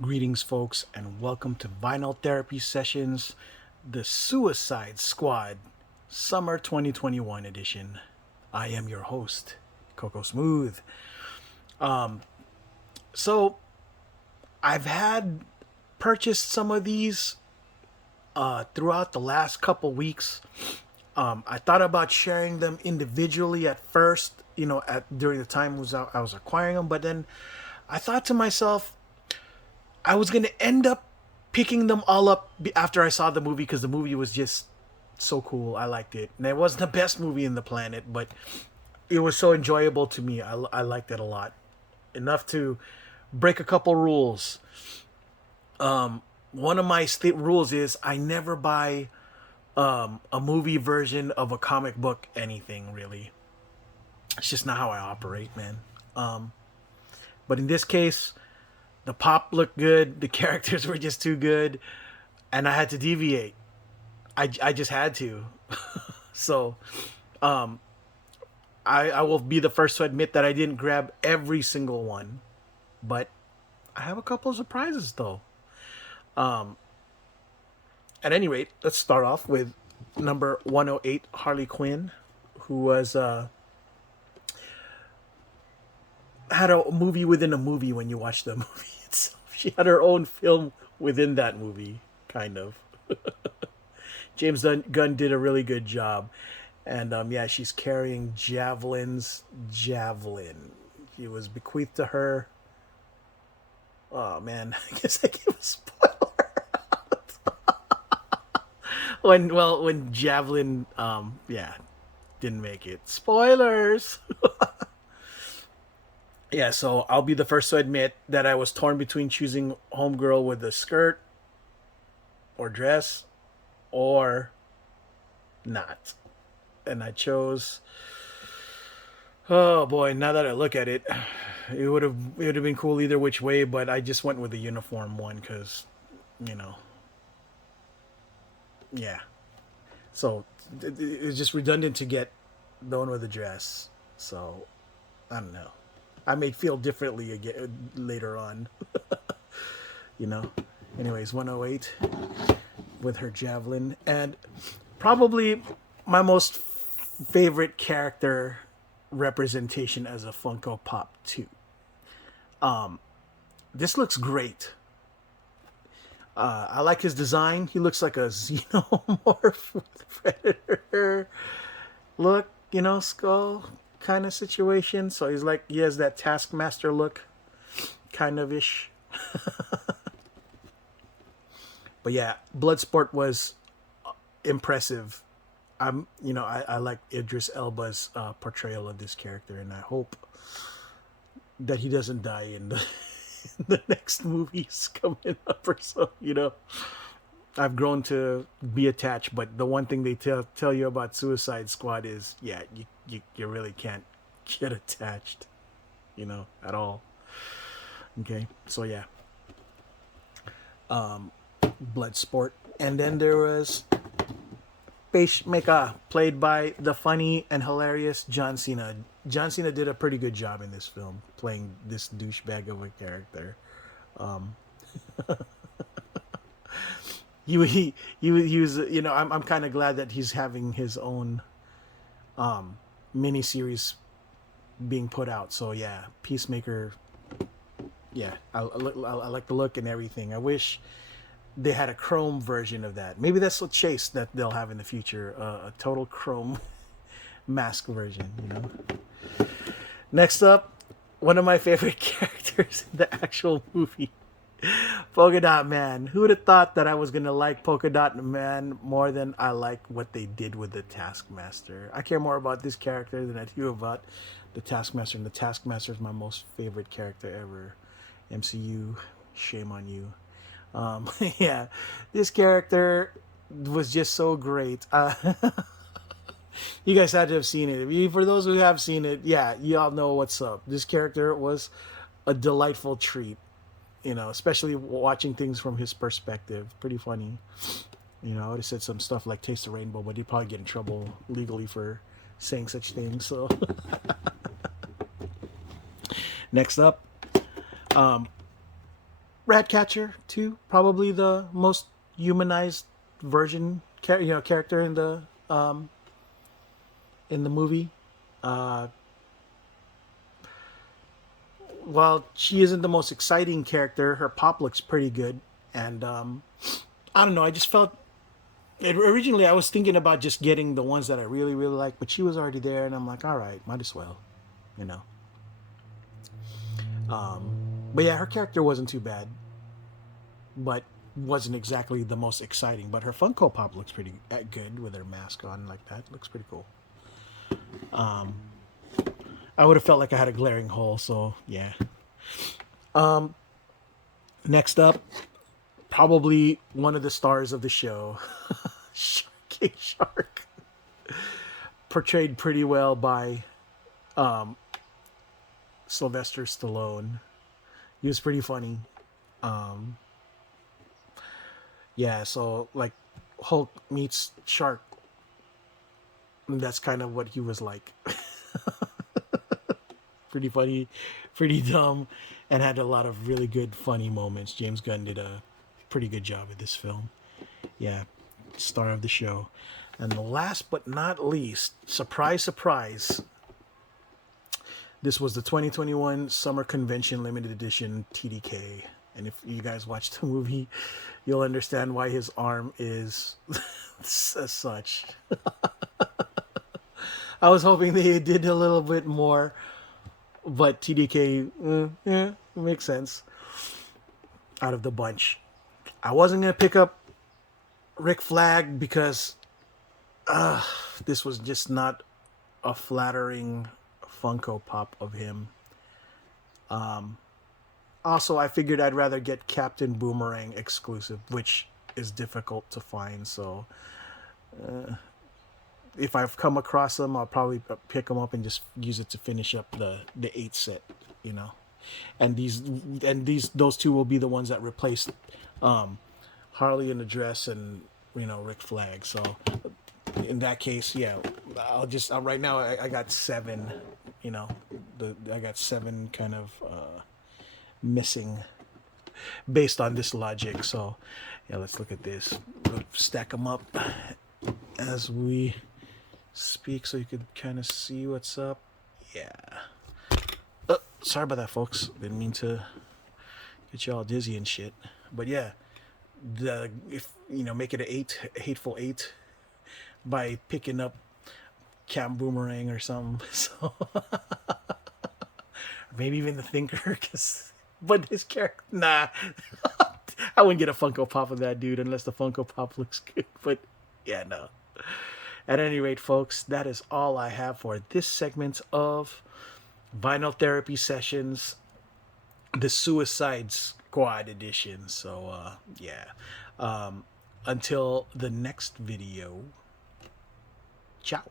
Greetings, folks, and welcome to Vinyl Therapy Sessions, the Suicide Squad Summer 2021 edition. I am your host, Coco Smooth. Um, so, I've had purchased some of these throughout the last couple weeks. I thought about sharing them individually at first, during the time I was acquiring them, but then I thought to myself, I was gonna end up picking them all up after I saw the movie because the movie was just so cool. I liked it, and it wasn't the best movie in the planet, but it was so enjoyable to me. I liked it a lot, enough to break a couple rules. One of my state rules is I never buy a movie version of a comic book anything really. It's just not how I operate, man. But in this case, the pop looked good. The characters were just too good, and I had to deviate. I just had to. So I will be the first to admit that I didn't grab every single one, but I have a couple of surprises though. At any rate, let's start off with number 108, Harley Quinn, who was had a movie within a movie when you watch the movie itself. She had her own film within that movie, kind of. Gunn did a really good job. And yeah, she's carrying Javelin's javelin. He was bequeathed to her. Oh man, I guess I gave a spoiler. When Javelin yeah, didn't make it. Spoilers. Yeah, so I'll be the first to admit that I was torn between choosing Homegirl with a skirt or dress or not. And I chose, oh boy, now that I look at it, it would have been cool either which way, but I just went with the uniform one cuz you know, yeah. So it's just redundant to get the one with the dress. So I don't know. I may feel differently again later on, you know. Anyways, 108 with her javelin, and probably my most favorite character representation as a Funko Pop too. This looks great. I like his design. He looks like a xenomorph with predator look, skull kind of situation. So he has that Taskmaster look, kind of ish. But yeah, Bloodsport was impressive. I like Idris Elba's portrayal of this character, and I hope that he doesn't die in the the next movies coming up or so. I've grown to be attached, but the one thing they tell you about Suicide Squad is, yeah, you really can't get attached, at all. Okay, so yeah, Bloodsport, and then there was Pacemaker, played by the funny and hilarious John Cena. John Cena did a pretty good job in this film, playing this douchebag of a character. He was, I'm kind of glad that he's having his own mini series being put out. So yeah, Peacemaker. Yeah, I like the look and everything. I wish they had a chrome version of that. Maybe that's what Chase that they'll have in the future, a total chrome mask version. Next up, one of my favorite characters in the actual movie, Polka Dot Man. Who would have thought that I was gonna like Polka Dot Man more than I like what they did with the Taskmaster? I care more about this character than I do about the Taskmaster, and the Taskmaster is my most favorite character ever. MCU, shame on you. Yeah, this character was just so great. You guys had to have seen it. For those who have seen it, yeah, y'all know what's up. This character was a delightful treat, especially watching things from his perspective. Pretty funny. I would have said some stuff like "Taste the Rainbow," but he'd probably get in trouble legally for saying such things. So, next up, Ratcatcher too, probably the most humanized version, character in the movie. Uh, while she isn't the most exciting character, her pop looks pretty good, and I don't know. I just felt originally I was thinking about just getting the ones that I really really like, but she was already there, and I'm like, all right, might as well, you know. But yeah, her character wasn't too bad, but wasn't exactly the most exciting. But her Funko Pop looks pretty good with her mask on like that. Looks pretty cool. I would have felt like I had a glaring hole, so yeah. Next up, probably one of the stars of the show, King Shark, portrayed pretty well by Sylvester Stallone. He was pretty funny. Yeah, so like Hulk meets Shark. That's kind of what he was like. Pretty funny, pretty dumb, and had a lot of really good funny moments. James Gunn did a pretty good job with this film. Yeah, star of the show. And last but not least, surprise, surprise, this was the 2021 Summer Convention Limited Edition TDK. And if you guys watch the movie, you'll understand why his arm is as such. I was hoping they did a little bit more, but TDK, yeah, makes sense. Out of the bunch, I wasn't gonna pick up Rick Flag because this was just not a flattering Funko Pop of him. Also, I figured I'd rather get Captain Boomerang exclusive, which is difficult to find. So, if I've come across them, I'll probably pick them up and just use it to finish up the 8 set. You know, and those two will be the ones that replace Harley in the dress and Rick Flag. So in that case, yeah, right now I got 7. I got 7 kind of missing based on this logic. So yeah, let's look at this. We'll stack them up as we speak so you could kind of see what's up. Yeah. Sorry about that, folks. Didn't mean to get you all dizzy and shit. But yeah, if make it a hateful 8 by picking up Cam Boomerang or something. So maybe even the Thinker, but his character, nah. I wouldn't get a Funko Pop of that dude unless the Funko Pop looks good. But yeah, no. At any rate, folks, that is all I have for this segment of Vinyl Therapy Sessions, the Suicide Squad edition. So yeah, until the next video, ciao.